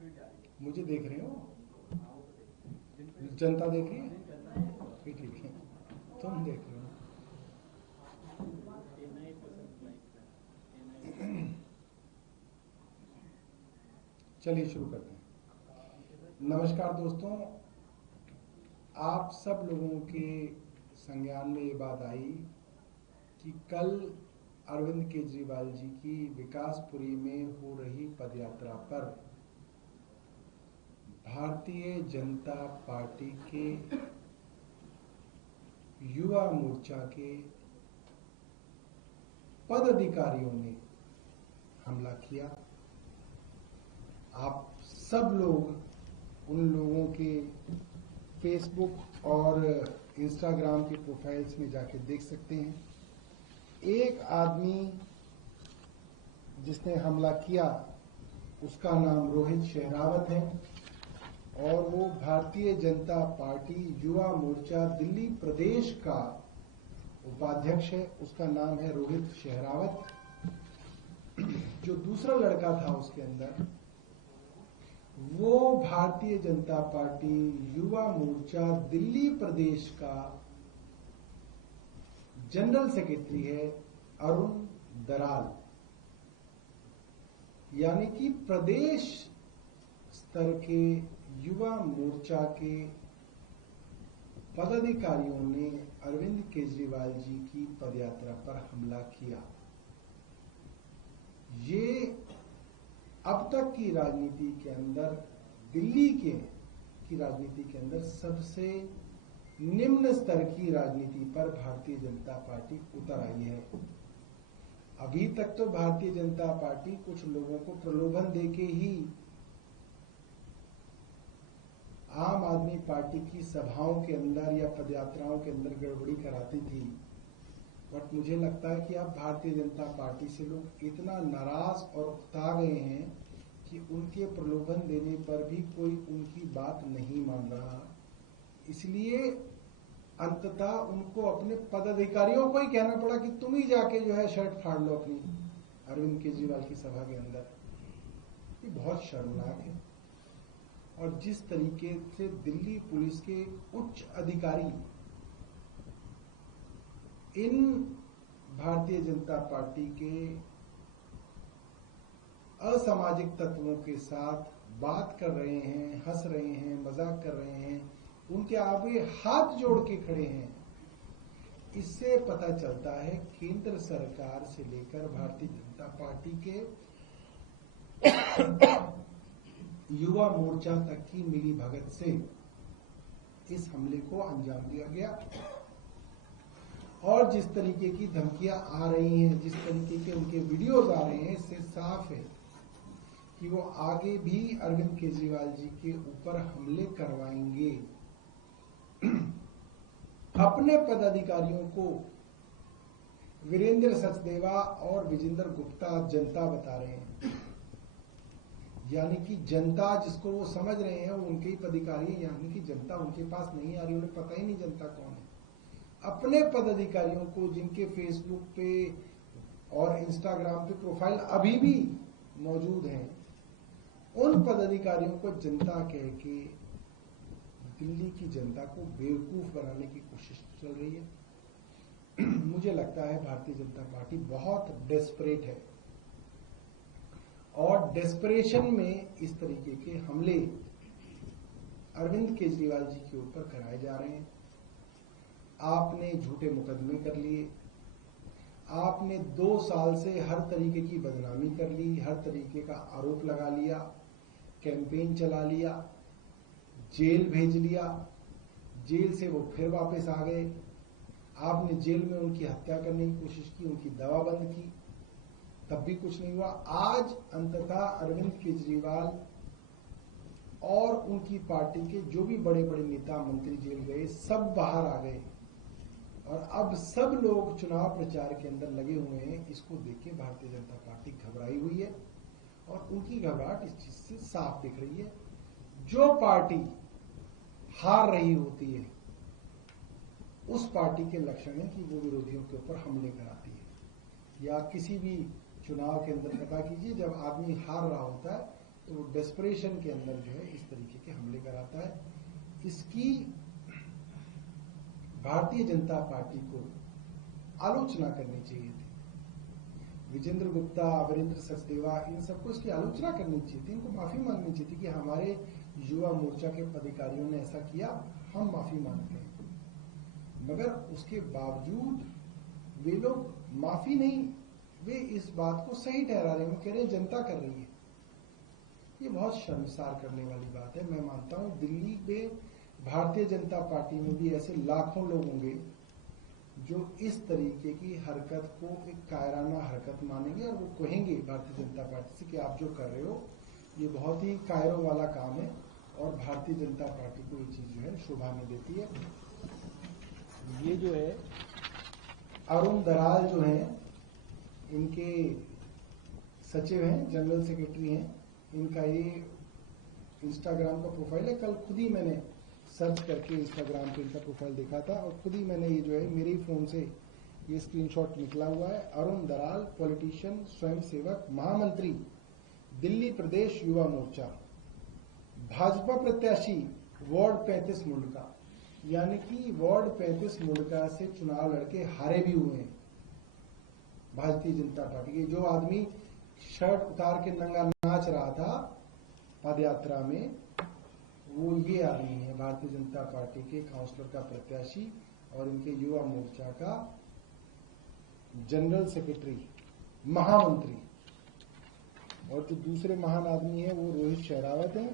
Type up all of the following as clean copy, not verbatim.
मुझे देख रहे हो? जनता देख रही है? ठीक है, तुम देख रहे हो। चलिए शुरू करते हैं। नमस्कार दोस्तों, आप सब लोगों के संज्ञान में ये बात आई कि कल अरविंद केजरीवाल जी की विकासपुरी में हो रही पदयात्रा पर भारतीय जनता पार्टी के युवा मोर्चा के पदाधिकारियों ने हमला किया। आप सब लोग उन लोगों के फेसबुक और इंस्टाग्राम के प्रोफाइल्स में जाके देख सकते हैं। एक आदमी जिसने हमला किया उसका नाम रोहित शेरावत है और वो भारतीय जनता पार्टी युवा मोर्चा दिल्ली प्रदेश का उपाध्यक्ष है। उसका नाम है रोहित शेरावत। जो दूसरा लड़का था उसके अंदर, वो भारतीय जनता पार्टी युवा मोर्चा दिल्ली प्रदेश का जनरल सेक्रेटरी है, अरुण दराल। यानी कि प्रदेश स्तर के युवा मोर्चा के पदाधिकारियों ने अरविंद केजरीवाल जी की पदयात्रा पर हमला किया। ये अब तक की राजनीति के अंदर, दिल्ली की राजनीति के अंदर सबसे निम्न स्तर की राजनीति पर भारतीय जनता पार्टी उतर आई है। अभी तक तो भारतीय जनता पार्टी कुछ लोगों को प्रलोभन देके ही आम आदमी पार्टी की सभाओं के अंदर या पदयात्राओं के अंदर गड़बड़ी कराती थी। बट मुझे लगता है कि अब भारतीय जनता पार्टी से लोग इतना नाराज और उकता गए हैं कि उनके प्रलोभन देने पर भी कोई उनकी बात नहीं मान रहा। इसलिए अंततः उनको अपने पदाधिकारियों को ही कहना पड़ा कि तुम ही जाके जो है शर्ट फाड़ लो अपनी अरविंद केजरीवाल की सभा के अंदर। ये बहुत शर्मनाक है। और जिस तरीके से दिल्ली पुलिस के उच्च अधिकारी इन भारतीय जनता पार्टी के असामाजिक तत्वों के साथ बात कर रहे हैं, हंस रहे हैं, मजाक कर रहे हैं, उनके आगे हाथ जोड़ के खड़े हैं, इससे पता चलता है केंद्र सरकार से लेकर भारतीय जनता पार्टी के युवा मोर्चा तक की मिली भगत से इस हमले को अंजाम दिया गया। और जिस तरीके की धमकियां आ रही हैं, जिस तरीके के उनके वीडियोज आ रहे हैं, इससे साफ है कि वो आगे भी अरविंद केजरीवाल जी के ऊपर हमले करवाएंगे। अपने पदाधिकारियों को वीरेंद्र सचदेवा और विजेंद्र गुप्ता जनता बता रहे हैं। यानी कि जनता जिसको वो समझ रहे हैं वो उनके ही पदाधिकारी हैं, यानी कि जनता उनके पास नहीं आ रही, उन्हें पता ही नहीं जनता कौन है। अपने पदाधिकारियों को जिनके फेसबुक पे और इंस्टाग्राम पे प्रोफाइल अभी भी मौजूद हैं, उन पदाधिकारियों को जनता कह के दिल्ली की जनता को बेवकूफ बनाने की कोशिश चल रही है। मुझे लगता है भारतीय जनता पार्टी बहुत डेस्परेट है और डेस्परेशन में इस तरीके के हमले अरविंद केजरीवाल जी के ऊपर कराए जा रहे हैं। आपने झूठे मुकदमे कर लिए, आपने 2 साल से हर तरीके की बदनामी कर ली, हर तरीके का आरोप लगा लिया, कैंपेन चला लिया, जेल भेज लिया, जेल से वो फिर वापस आ गए। आपने जेल में उनकी हत्या करने की कोशिश की, उनकी दवा बंद की, तब भी कुछ नहीं हुआ। आज अंततः अरविंद केजरीवाल और उनकी पार्टी के जो भी बड़े बड़े नेता मंत्री जेल गए, सब बाहर आ गए और अब सब लोग चुनाव प्रचार के अंदर लगे हुए हैं। इसको देख के भारतीय जनता पार्टी घबराई हुई है और उनकी घबराहट इस चीज से साफ दिख रही है। जो पार्टी हार रही होती है उस पार्टी के लक्षण है कि वो विरोधियों के ऊपर हमले कराती है। या किसी भी चुनाव के अंदर पता कीजिए, जब आदमी हार रहा होता है तो डेस्परेशन के अंदर जो है इस तरीके के हमले कराता है। इसकी भारतीय जनता पार्टी को आलोचना करनी चाहिए थी। विजेंद्र गुप्ता, अमरिंदर सचदेवा, इन सबको इसकी आलोचना करनी चाहिए थी, इनको माफी मांगनी चाहिए थी कि हमारे युवा मोर्चा के पदाधिकारियों ने ऐसा किया, हम माफी मांगते हैं। मगर उसके बावजूद वे लोग माफी नहीं, वे इस बात को सही ठहरा रहे हैं, वो कह रहे हैं जनता कर रही है। ये बहुत शर्मसार करने वाली बात है। मैं मानता हूं दिल्ली में भारतीय जनता पार्टी में भी ऐसे लाखों लोग होंगे जो इस तरीके की हरकत को एक कायराना हरकत मानेंगे और वो कहेंगे भारतीय जनता पार्टी से कि आप जो कर रहे हो ये बहुत ही कायरों वाला काम है और भारतीय जनता पार्टी को ये चीज जो है शोभा नहीं देती है। ये जो है अरुण दराल जो है, इनके सचिव हैं, जनरल सेक्रेटरी हैं, इनका ये इंस्टाग्राम का प्रोफाइल है। कल खुद ही मैंने सर्च करके इंस्टाग्राम पे इनका प्रोफाइल देखा था और खुद ही मैंने ये जो है मेरे ही फोन से ये स्क्रीनशॉट निकला हुआ है। अरुण दराल, पॉलिटिशियन, स्वयं सेवक, महामंत्री, दिल्ली प्रदेश युवा मोर्चा, भाजपा प्रत्याशी, वार्ड 35 मुंडका, यानी कि वार्ड 35 मुंडका से चुनाव लड़के हारे भी हुए हैं भारतीय जनता पार्टी के। जो आदमी शर्ट उतार के नंगा नाच रहा था पदयात्रा में, वो ये आदमी है, भारतीय जनता पार्टी के काउंसलर का प्रत्याशी और इनके युवा मोर्चा का जनरल सेक्रेटरी, महामंत्री। और जो दूसरे महान आदमी है वो रोहित शेरावत है।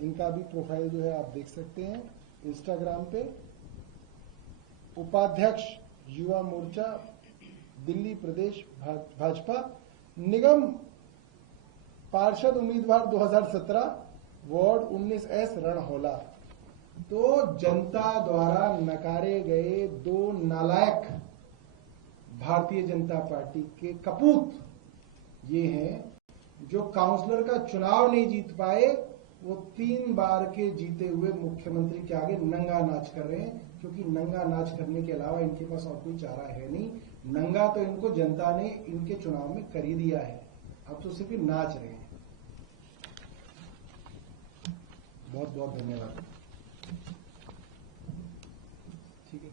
इनका भी प्रोफाइल जो है आप देख सकते हैं इंस्टाग्राम पे। उपाध्यक्ष युवा मोर्चा दिल्ली प्रदेश भाजपा, निगम पार्षद उम्मीदवार 2017, वार्ड 19S रणहौला। तो जनता द्वारा नकारे गए दो नालायक भारतीय जनता पार्टी के कपूत ये हैं जो काउंसलर का चुनाव नहीं जीत पाए, वो 3 बार के जीते हुए मुख्यमंत्री के आगे नंगा नाच कर रहे हैं, क्योंकि नंगा नाच करने के अलावा इनके पास और कोई चारा है नहीं। नंगा तो इनको जनता ने इनके चुनाव में कर ही दिया है, अब तो सिर्फ नाच रहे हैं। बहुत बहुत धन्यवाद। ठीक है।